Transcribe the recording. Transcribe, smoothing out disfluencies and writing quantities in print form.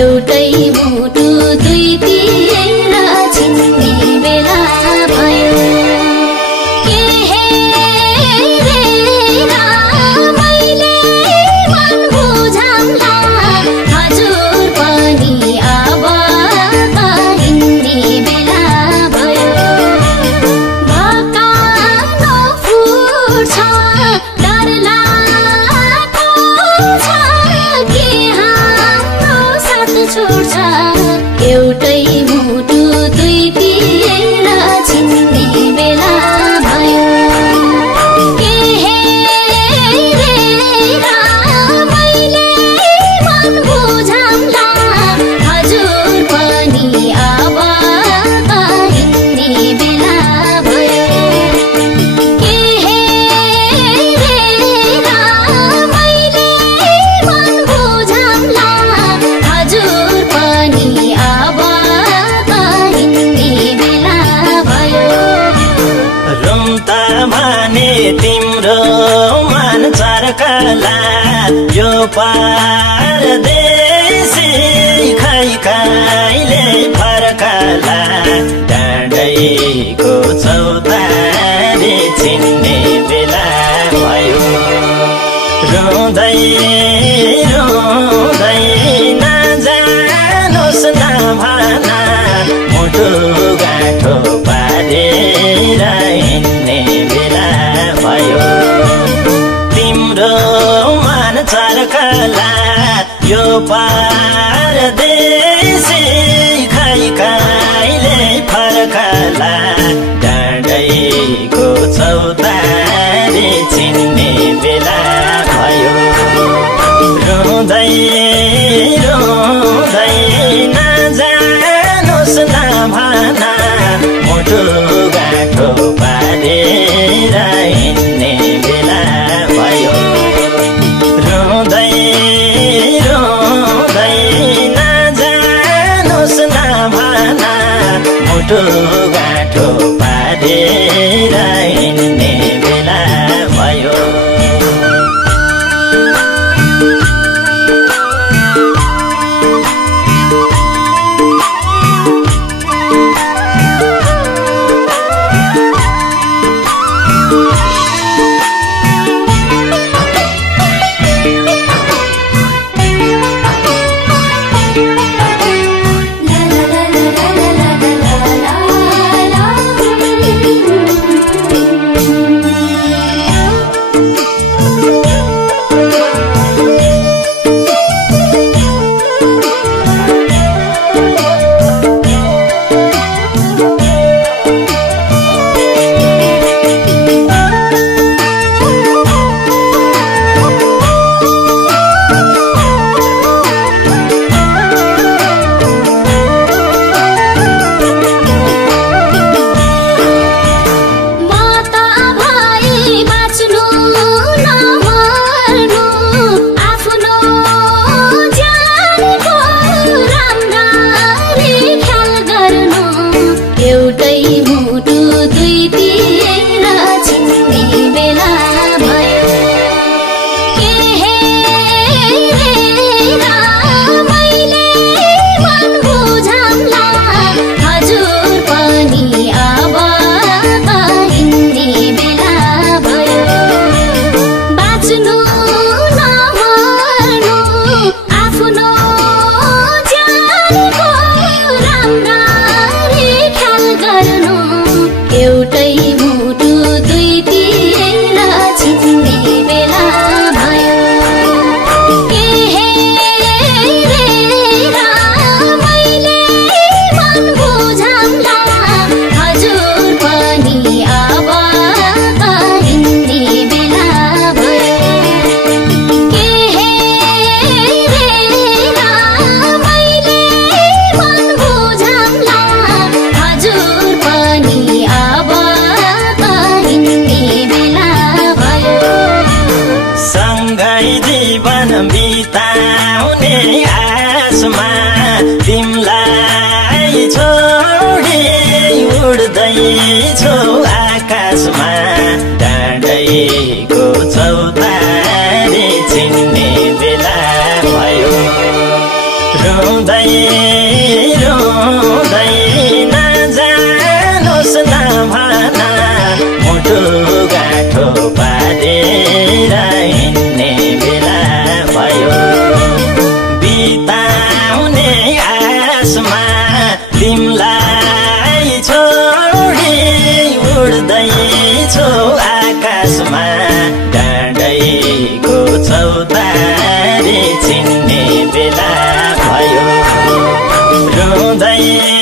एउटै मुटु दुईतिर छिन्ने बेला भयो के हेरेर मैले मन बुझाउँला हजुर पनि अब त हिँड्ने बेला भयो भकानो फुट्छ डर लाग्छ के हाम्रो साथ छोड्छ एउटै मुटु दुईतिर छिन्ने बेला भयो के हेरेर मैले मन बुझाउँला हजुर पनि अब त हिँड्ने बेला भयो के हेरेर मैले मन बुझाउँला हजुर पनि अब त हिँड्ने बेला भयो रुम्ता भने तिम्रो मन चर्कला यो परदेशी खै कहिले फर्कला डाँडैको चौतारी छिन्ने बेला भयो रुँदै रुँदै नजानुहोस् न भना मुटु गाँठो पारेर हिँड्ने बेला भयो तिम्रो मन चर्कला यो परदेशी खै कहिले फर्कला डाँडैको चौतारी छिन्ने बेला भयो रुँदै रुँदै नजानुहोस् न भना मुटु गाँठो पारेर हिँड्ने बेला भयो रुँदै रुँदै नजानुहोस् न भना मुटु गाँठो पारेर हिँड्ने बेला भयो ला ला ला ला ला ला ला ला रुँदै रुँदै नजानुस् नभना मुटु गाँठो पारेर हिँड्ने बेला भयो बिताउने आसमा तिमलाई छोडी उड्दैछु आकाशमा डाँडैको चौतारी चिन्ने बेला भयो रुँदै